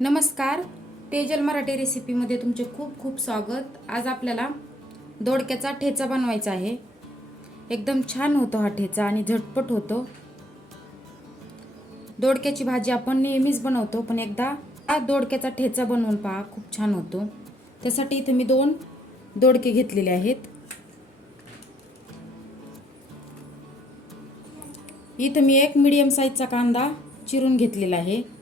नमस्कार. तेजल मराठी रेसिपीमध्ये तुमचे खूप खूप स्वागत. आज आपल्याला दोडक्याचा ठेचा बनवायचा आहे. एकदम छान होतो हा ठेचा आणि झटपट होतो. दोडक्याची भाजी आपण नेहमीच बनवतो पण एकदा हा दोडक्याचा ठेचा बनवून पहा खूप छान होतो. त्यासाठी इथं मी दोन दोडके घेतलेले आहेत. इथं मी एक मिडियम साईजचा कांदा चिरून घेतलेला आहे.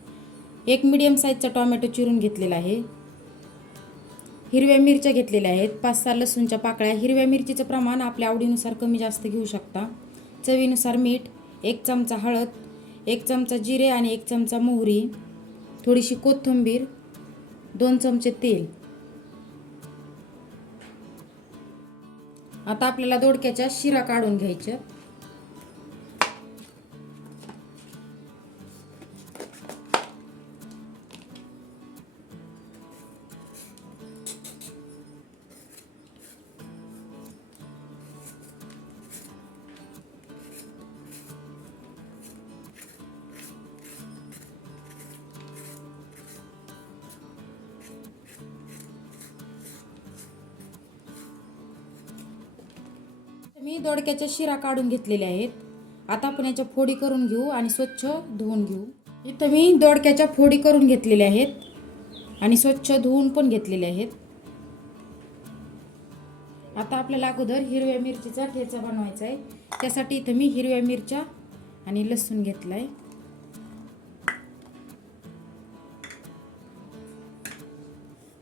एक मिडियम साईजचा टोमॅटो चिरून घेतलेला आहे. हिरव्या मिरच्या घेतलेल्या आहेत. पाच सहा लसूणच्या पाकळ्या. हिरव्या मिरचीचं प्रमाण आपल्या आवडीनुसार कमी जास्त घेऊ शकता. चवीनुसार मीठ एक चमचा हळद एक चमचा जिरे आणि एक चमचा मोहरी थोडीशी कोथिंबीर दोन चमचे तेल. आता आपल्याला दोडक्याच्या शिरा काढून घ्यायच्या. मी दोडक्याच्या शिरा काढून घेतलेल्या आहेत. आता आपण याच्या फोडी करून घेऊ आणि स्वच्छ धुवून घेऊ. इथं मी दोडक्याच्या फोडी करून घेतलेल्या आहेत आणि स्वच्छ धुवून पण घेतलेल्या आहेत. आता आपल्याला अगोदर हिरव्या मिरचीचा ठेचा बनवायचा आहे. त्यासाठी इथं मी हिरव्या मिरच्या आणि लसूण घेतला आहे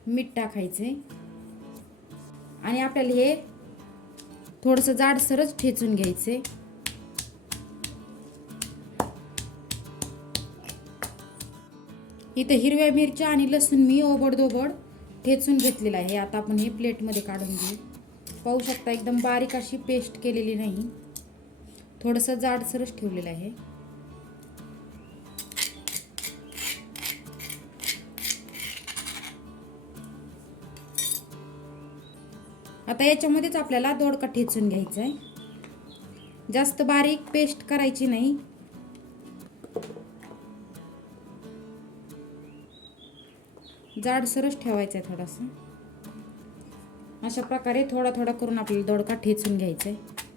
मीठ टाकायचे आणि आपल्याला हे थोडंसं जाडसरच ठेचून घ्यायचे. इथं हिरव्या मिरच्या आणि लसूण मी ओबडदोबड ठेचून घेतलेलं आहे. आता आपण हे प्लेटमध्ये काढून घेऊ. पाहू शकता एकदम बारीक अशी पेस्ट केलेली नाही. थोडंसं जाडसरच ठेवलेलं आहे. आता याच्यामध्येच आपल्याला दोडका ठेचून घ्यायचा आहे जास्त बारीक पेस्ट करायची नाही. जाडसरच ठेवायचं आहे थोडासा. अशा प्रकारे थोडा थोडा करून आपल्याला दोडका ठेचून घ्यायचा आहे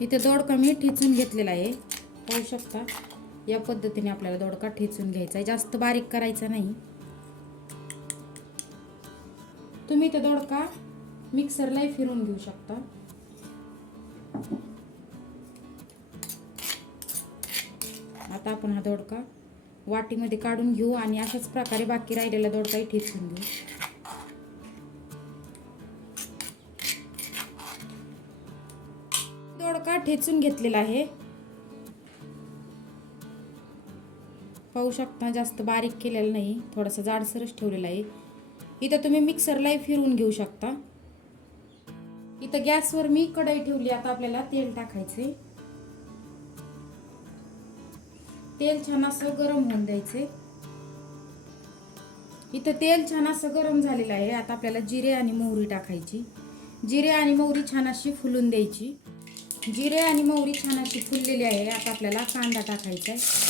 इथे दोडका मी ठेचून घेतलेला आहे. पाहू शकता या पद्धतीने आपल्याला दोडका ठेचून घ्यायचा आहे. जास्त बारीक करायचा नाही. तुम्ही इथे दोडका मिक्सरलाही फिरून घेऊ शकता. आता आपण हा दोडका वाटीमध्ये काढून घेऊ आणि अशाच प्रकारे बाकी राहिलेला दोडकाही ठेचून घेऊ. का ठेचून घेतलेला आहे. पाहू शकता जास्त बारीक केलेलं नाही. थोडासा जाडसरच ठेवलेला आहे. इथं तुम्ही मिक्सरलाही फिरवून घेऊ शकता. इथं गॅसवर मी कढई ठेवली. आता आपल्याला तेल टाकायचे तेल छान असं गरम होऊन द्यायचे इथं तेल छान असं गरम झालेलं आहे. आता आपल्याला जिरे आणि मोहरी टाकायची. जिरे आणि मोहरी छान अशी फुलून द्यायची. जिरे आणि मोहरी छान अशी फुललेली आहे. आता आपल्याला कांदा टाकायचा आहे.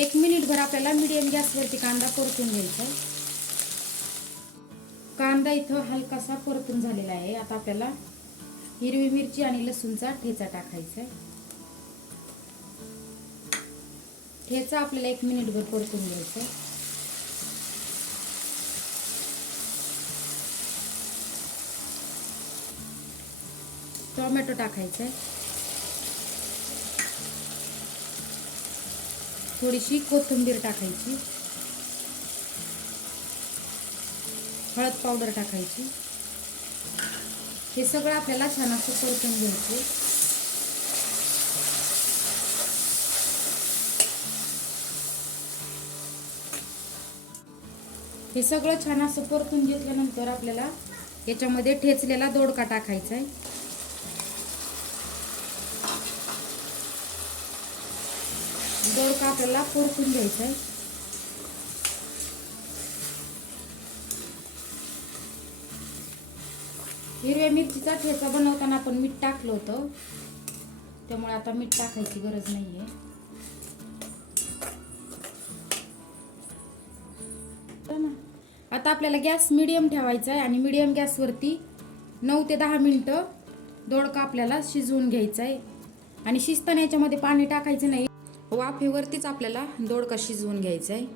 एक मिनिटभर आपल्याला मिडियम गॅसवरती कांदा परतून घ्यायचा कांदा इथं हलकासा परतून झालेला आहे. आता आपल्याला हिरवी मिरची आणि लसूणचा ठेचा टाकायचा आहे. ठेचा आपल्याला एक मिनिटभर परतून घ्यायचा टोमॅटो टाकायचं. आहे थोडीशी कोथिंबीर टाकायची. हळद पावडर टाकायची. हे सगळं आपल्याला छान असं परतून घ्यायचं. हे सगळं छान असं परतून घेतल्यानंतर आपल्याला याच्यामध्ये ठेचलेला दोडका टाकायचा आहे. दोडक आपल्याला परतून घ्यायचं आहे. हिरव्या मिरचीचा ठेचा बनवताना आपण मीठ टाकलं होतं. त्यामुळे आता मीठ टाकायची गरज नाही आहे आता आपल्याला गॅस मिडियम ठेवायचा आहे आणि मिडियम गॅसवरती नऊ ते दहा मिनटं दोडका आपल्याला शिजवून घ्यायचा आहे. आणि शिजताना याच्यामध्ये पाणी टाकायचं नाही. वाफेवरतीच आपल्याला दोडका शिजवून घ्यायचा आहे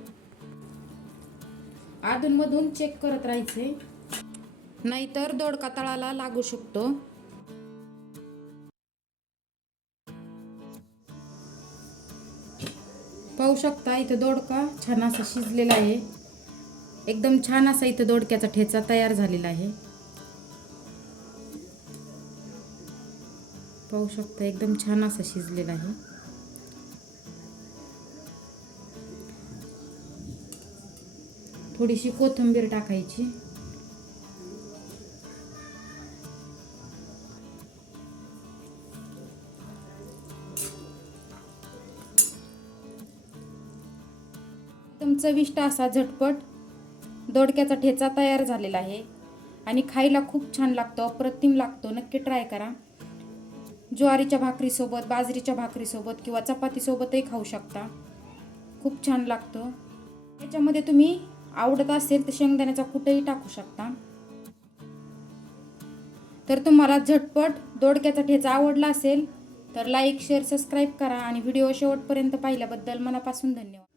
अधूनमधून चेक करत राहायचे नाहीतर दोडका तळाला लागू शकतो. पाहू शकता इथं दोडका छान असा शिजलेला आहे. एकदम छान असा इथं दोडक्याचा ठेचा तयार झालेला आहे. पाहू शकता एकदम छान असा शिजलेला आहे. थोडीशी कोथिंबीर टाकायची. एकदम चविष्ट असा झटपट दोडक्याचा ठेचा तयार झालेला आहे आणि खायला खूप छान लागतो अप्रतिम लागतो. नक्की ट्राय करा. ज्वारीच्या भाकरीसोबत बाजरीच्या भाकरीसोबत किंवा चपातीसोबतही खाऊ शकता. खूप छान लागतो. याच्यामध्ये तुम्ही आवडत असेल तर शेंगदाण्याचा कुठेही टाकू शकता. तर तुम्हाला झटपट दोडक्याचा ठेचा आवडला असेल तर लाईक शेअर सबस्क्राईब करा आणि व्हिडिओ शेवटपर्यंत पाहिल्याबद्दल मनापासून धन्यवाद.